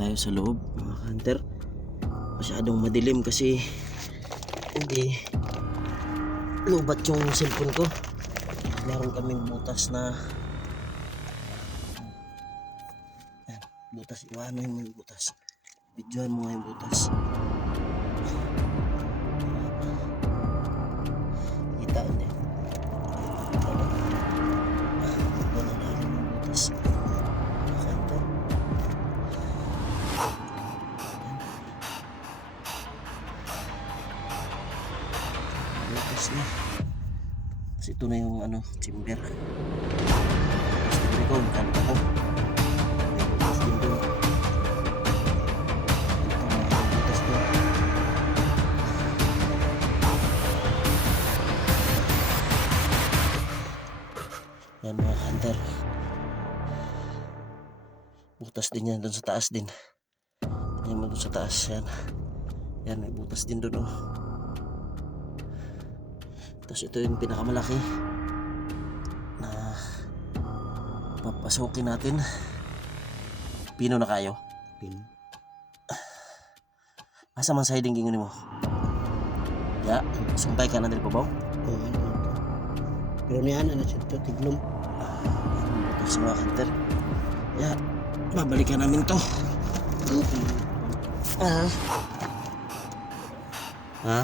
tayo sa loob mga hunter. Masyadong madilim kasi hindi lubat yung cellphone ko. Meron kaming butas na Yan, butas. Iwanan mo yung butas. Videohan mo nga yung butas. Kita ba? Ito na yung butas. Bukas na. Kasi ito na yung ano, chamber. Sabi ko, kanta ko. Yan mga hunter. Butas din yan doon sa taas din. Yan doon sa taas. Yan. Yan, may butas din doon oh. Tapos ito yung pinakamalaki na papasukin natin. Pino na kayo. Pin. Asa man siding gingon mo? Ya, sumpay ka na diri pa ba? Oo. Pero niyan na siya to, tiglom. Ito sa mga kanter. Ya, babalikan namin to. Ah. Ha?